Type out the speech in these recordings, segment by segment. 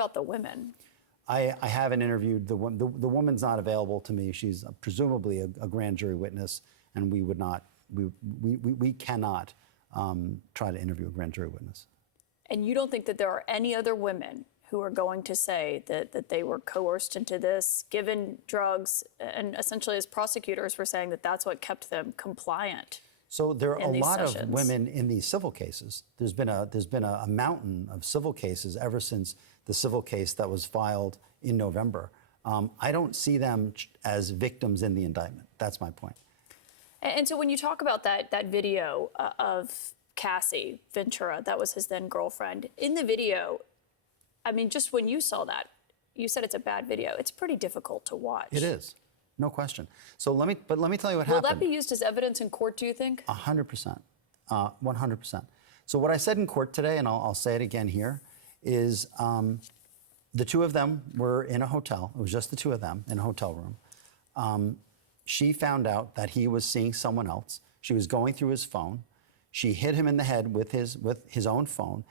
about the women? I haven't interviewed the woman. The woman's not available to me. She's presumably a grand jury witness, and we would not, we cannot try to interview a grand jury witness. And you don't think that there are any other women who are going to say that they were coerced into this, given drugs, and essentially as prosecutors were saying that that's what kept them compliant? So there are a lot of women in these civil cases. There's been a mountain of civil cases ever since the civil case that was filed in November. I don't see them as victims in the indictment. That's my point. And so when you talk about that video of Cassie Ventura, that was his then girlfriend, in the video, I mean, just when you saw that, you said it's a bad video. It's pretty difficult to watch. It is. No question. So let me tell you what happened. Will that be used as evidence in court, do you think? 100%. 100%. So what I said in court today, and I'll say it again here, is the two of them were in a hotel. It was just the two of them in a hotel room. She found out that he was seeing someone else. She was going through his phone. She hit him in the head with his own phone.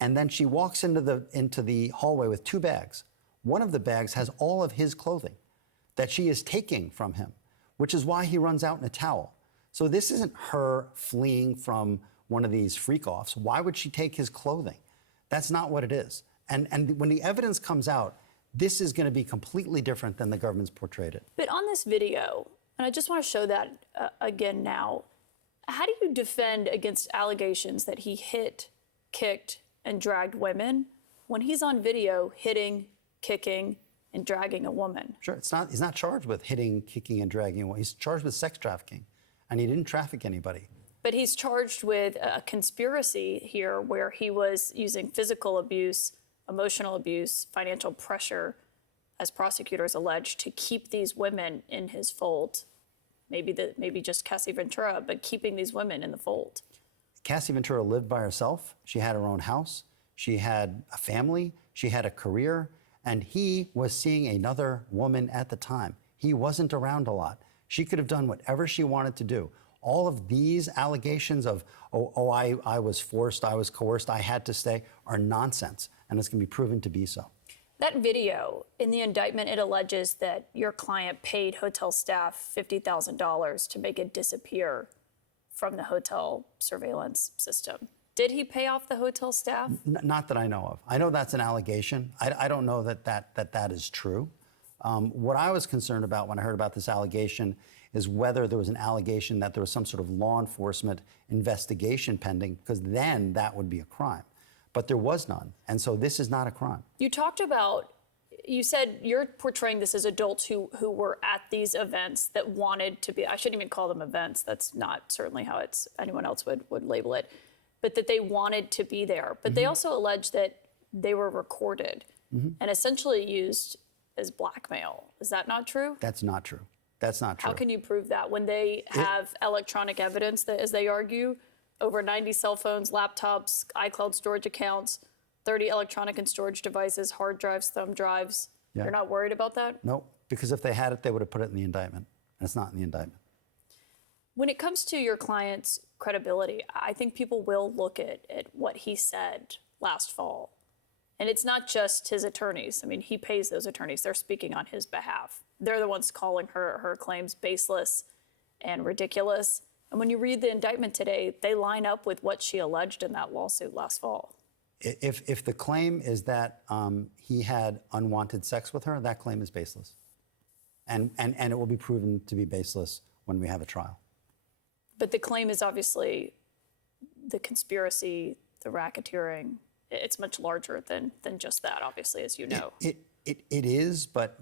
And then she walks into the hallway with two bags. One of the bags has all of his clothing that she is taking from him, which is why he runs out in a towel. So this isn't her fleeing from one of these freak-offs. Why would she take his clothing? That's not what it is. And when the evidence comes out, this is going to be completely different than the government's portrayed it. But on this video, and I just want to show that again now, how do you defend against allegations that he hit, kicked, and dragged women when he's on video hitting, kicking, and dragging a woman? Sure, he's not charged with hitting, kicking, and dragging a woman. He's charged with sex trafficking, and he didn't traffic anybody. But he's charged with a conspiracy here where he was using physical abuse, emotional abuse, financial pressure, as prosecutors allege, to keep these women in his fold. Maybe just Cassie Ventura, but keeping these women in the fold. Cassie Ventura lived by herself. She had her own house. She had a family. She had a career. And he was seeing another woman at the time. He wasn't around a lot. She could have done whatever she wanted to do. All of these allegations of, I was forced, I was coerced, I had to stay, are nonsense. And it's going to be proven to be so. That video, in the indictment, it alleges that your client paid hotel staff $50,000 to make it disappear from the hotel surveillance system. Did he pay off the hotel staff? Not that I know of. I know that's an allegation. I don't know that is true. What I was concerned about when I heard about this allegation is whether there was an allegation that there was some sort of law enforcement investigation pending, because then that would be a crime. But there was none, and so this is not a crime. You said you're portraying this as adults who were at these events that wanted to be, I shouldn't even call them events, that's not certainly how anyone else would label it, but that they wanted to be there. But they also allege that they were recorded and essentially used as blackmail. Is that not true? That's not true. That's not true. How can you prove that when they have electronic evidence that, as they argue, over 90 cell phones, laptops, iCloud storage accounts, 30 electronic and storage devices, hard drives, thumb drives? Yeah. You're not worried about that? No, because if they had it, they would have put it in the indictment. And it's not in the indictment. When it comes to your client's credibility, I think people will look at what he said last fall. And it's not just his attorneys. I mean, he pays those attorneys. They're speaking on his behalf. They're the ones calling her claims baseless and ridiculous. And when you read the indictment today, they line up with what she alleged in that lawsuit last fall. If the claim is that he had unwanted sex with her, that claim is baseless. And it will be proven to be baseless when we have a trial. But the claim is obviously the conspiracy, the racketeering. It's much larger than just that, obviously, as you know. It is, but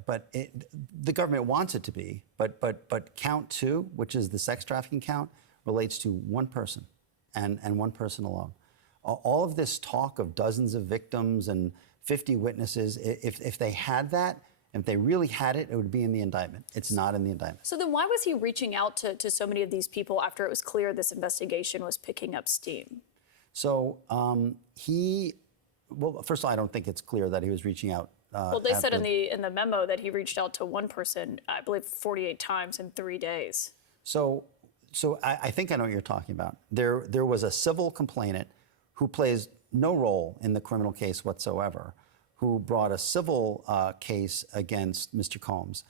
the government wants it to be. But count two, which is the sex trafficking count, relates to one person and one person alone. All of this talk of dozens of victims and 50 witnesses, if they had that, if they really had it, it would be in the indictment. It's not in the indictment. So then why was he reaching out to so many of these people after it was clear this investigation was picking up steam? So well, first of all, I don't think it's clear that he was reaching out. Well, they said in the memo that he reached out to one person, I believe 48 times in 3 days. So I think I know what you're talking about. There was a civil complainant who plays no role in the criminal case whatsoever, who brought a civil case against Mr. Combs,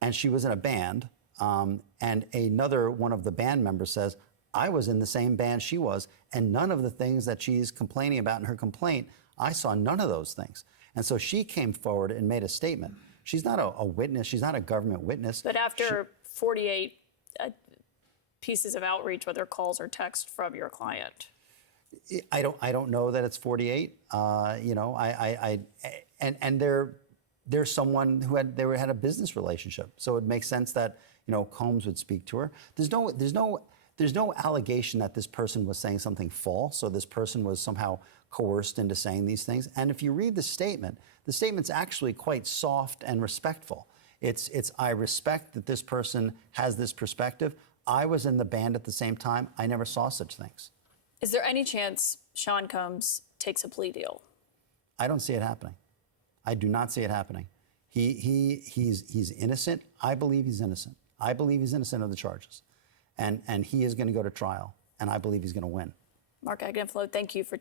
and she was in a band, and another one of the band members says, I was in the same band she was, and none of the things that she's complaining about in her complaint, I saw none of those things. And so she came forward and made a statement. She's not a witness. She's not a government witness. But after 48 pieces of outreach, whether calls or text from your client. I don't know that it's 48. You know, and they're someone who had a business relationship, so it makes sense that, you know, Combs would speak to her. There's no allegation that this person was saying something false, so this person was somehow coerced into saying these things. And if you read the statement's actually quite soft and respectful. It's I respect that this person has this perspective. I was in the band at the same time. I never saw such things. Is there any chance Sean Combs takes a plea deal? I don't see it happening. I do not see it happening. He's innocent. I believe he's innocent. I believe he's innocent of the charges. And he is going to go to trial, and I believe he's going to win. Marc Agnifilo, thank you for